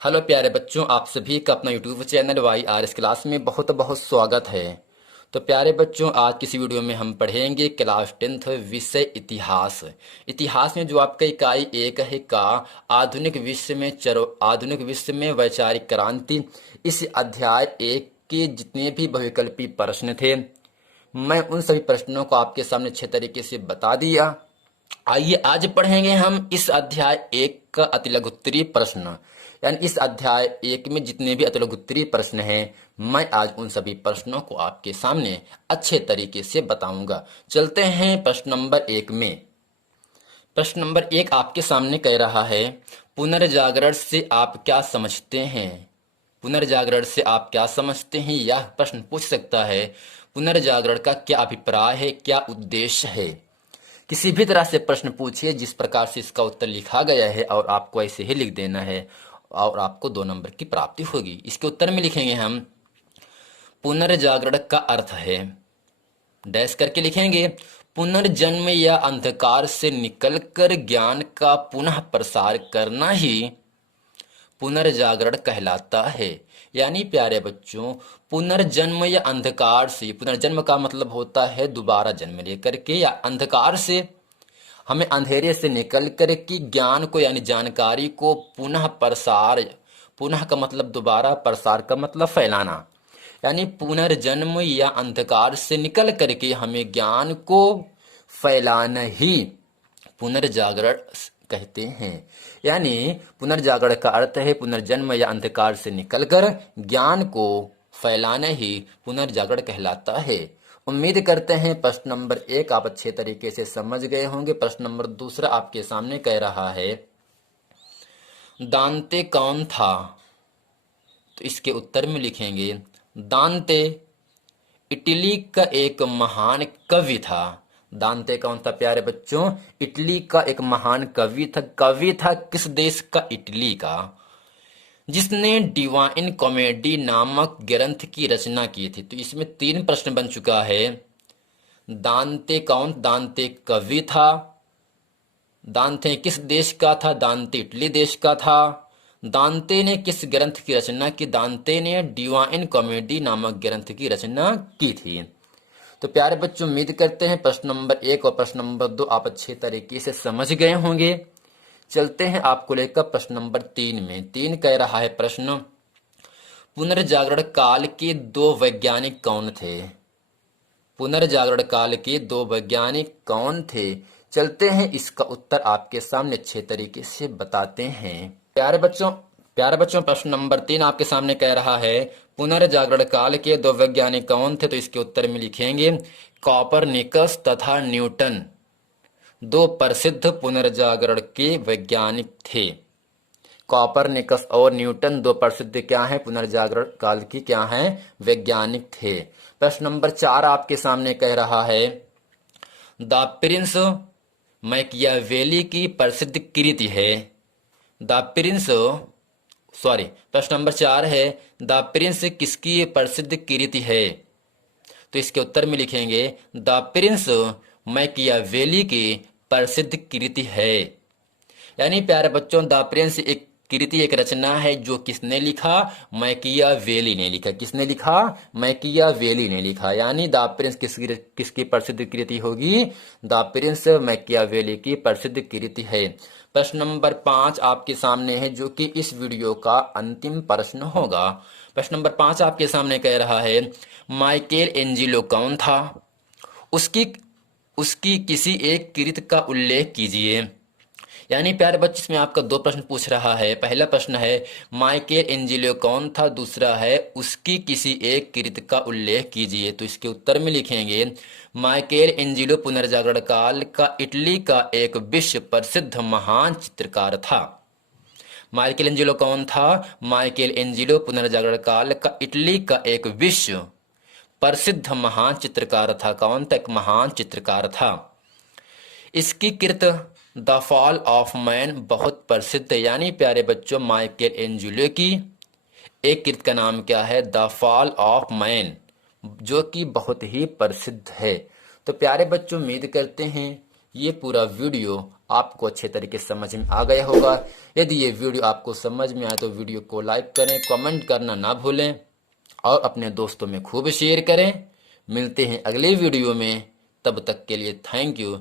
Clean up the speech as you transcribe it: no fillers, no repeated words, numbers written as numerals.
Hello प्यारे बच्चों, आप सभी का अपना YouTube channel Y R S class में बहुत बहुत स्वागत है। तो प्यारे बच्चों, आज की इस वीडियो में हम पढ़ेंगे क्लास 10th विषय इतिहास। इतिहास में जो आपका इकाई एक है का आधुनिक विश्व में वैचारिक क्रांति। इस अध्याय एक के जितने भी बहुविकल्पी प्रश्न थे, मैं उन सभी प्रश्नों को आपके सामने अच्छे तरीके से बता दिया। आइए आज पढ़ेंगे हम इस अध्याय एक का अतिलघुत्तरीय प्रश्न। यानी इस अध्याय एक में जितने भी अतिलघुत्तरीय प्रश्न हैं, मैं आज उन सभी प्रश्नों को आपके सामने अच्छे तरीके से बताऊंगा। चलते हैं प्रश्न नंबर एक में। प्रश्न नंबर एक आपके सामने कह रहा है, पुनर्जागरण से आप क्या समझते हैं। पुनर्जागरण से आप क्या समझते हैं, यह प्रश्न पूछ सकता है। पुनर्जागरण का क्या अभिप्राय है, क्या उद्देश्य है। किसी भी तरह से प्रश्न पूछिए, जिस प्रकार से इसका उत्तर लिखा गया है और आपको ऐसे ही लिख देना है और आपको 2 नंबर की प्राप्ति होगी। इसके उत्तर में लिखेंगे हम, पुनर्जागरण का अर्थ है, डैश करके लिखेंगे, पुनर्जन्म या अंधकार से निकलकर ज्ञान का पुनः प्रसार करना ही पुनर्जागरण कहलाता है। यानी प्यारे बच्चों, पुनर्जन्म या अंधकार से, पुनर्जन्म का मतलब होता है दोबारा जन्म लेकर के, या अंधकार से हमें अंधेरे से निकल कर के ज्ञान को यानी जानकारी को पुनः प्रसार, पुनः का मतलब दोबारा, प्रसार का मतलब फैलाना। यानी पुनर्जन्म या अंधकार से निकल करके हमें ज्ञान को फैलाना ही पुनर्जागरण कहते हैं। यानी पुनर्जागरण का अर्थ है पुनर्जन्म या अंधकार से निकलकर ज्ञान को फैलाना ही पुनर्जागरण कहलाता है। उम्मीद करते हैं प्रश्न नंबर एक आप अच्छे तरीके से समझ गए होंगे। प्रश्न नंबर दूसरा आपके सामने कह रहा है, दांते कौन था। तो इसके उत्तर में लिखेंगे, दांते इटली का एक महान कवि था। दांते कौन था प्यारे बच्चों, इटली का एक महान कवि था। कवि था किस देश का, इटली का, जिसने डिवाइन कॉमेडी नामक ग्रंथ की रचना की थी। तो इसमें 3 प्रश्न बन चुका है। दांते कौन, दांते कवि था, दांते किस देश का था, दांते इटली देश का था, दांते ने किस ग्रंथ की रचना की, दांते ने डिवाइन कॉमेडी नामक ग्रंथ की रचना की थी। तो प्यारे बच्चों, उम्मीद करते हैं प्रश्न नंबर 1 और प्रश्न नंबर 2 आप अच्छे तरीके से समझ गए होंगे। चलते हैं आपको लेकर प्रश्न नंबर 3 में। 3 कह रहा है प्रश्न, पुनर्जागरण काल के 2 वैज्ञानिक कौन थे। पुनर्जागरण काल के 2 वैज्ञानिक कौन थे। चलते हैं इसका उत्तर आपके सामने अच्छे तरीके से बताते हैं। प्यारे बच्चों प्रश्न नंबर 3 आपके सामने कह रहा है, पुनर्जागरण काल के 2 वैज्ञानिक कौन थे। तो इसके उत्तर में लिखेंगे, कॉपरनिकस तथा न्यूटन 2 प्रसिद्ध पुनर्जागरण के वैज्ञानिक थे। कॉपरनिकस और न्यूटन 2 प्रसिद्ध क्या हैं, पुनर्जागरण काल की क्या हैं, वैज्ञानिक थे। प्रश्न नंबर 4 आपके सामने कह रहा है, द प्रिंस मैकियावेली की प्रसिद्ध कृति है। प्रश्न नंबर 4 है, द प्रिंस किसकी प्रसिद्ध कृति है। तो इसके उत्तर में लिखेंगे, द प्रिंस मैकियावेली की प्रसिद्ध कृति है। यानी प्यारे बच्चों, द प्रिंस एक कृति, एक रचना है जो किसने लिखा, मैकियावेली ने लिखा। किसने लिखा, मैकियावेली ने लिखा। यानी द प्रिंस किसकी प्रसिद्ध कृति होगी, द प्रिंस मैकियावेली की प्रसिद्ध कृति है। प्रश्न नंबर 5 आपके सामने है, जो कि इस वीडियो का अंतिम प्रश्न होगा। प्रश्न नंबर 5 आपके सामने कह रहा है, माइकेल एंजिलो कौन था। उसकी किसी एक कृति का उल्लेख कीजिए। यानी प्यारे बच्चे, इसमें आपका 2 प्रश्न पूछ रहा है। पहला प्रश्न है माइकेल एंजिलो कौन था, दूसरा है उसकी किसी एक कृति का उल्लेख कीजिए। तो इसके उत्तर में लिखेंगे, माइकेल एंजिलो पुनर्जागरण काल का इटली का एक विश्व प्रसिद्ध महान चित्रकार था। माइकेल एंजिलो कौन था, माइकेल एंजिलो पुनर्जागरण काल का इटली का एक विश्व प्रसिद्ध महान चित्रकार था। कौन था, एक महान चित्रकार था। इसकी कृत द फॉल ऑफ मैन बहुत प्रसिद्ध है। यानी प्यारे बच्चों, माइकेल एंजिलो की एक कृत का नाम क्या है, द फॉल ऑफ मैन, जो कि बहुत ही प्रसिद्ध है। तो प्यारे बच्चों, उम्मीद करते हैं ये पूरा वीडियो आपको अच्छे तरीके से समझ में आ गया होगा। यदि ये वीडियो आपको समझ में आए तो वीडियो को लाइक करें, कमेंट करना ना भूलें और अपने दोस्तों में खूब शेयर करें। मिलते हैं अगले वीडियो में, तब तक के लिए थैंक यू।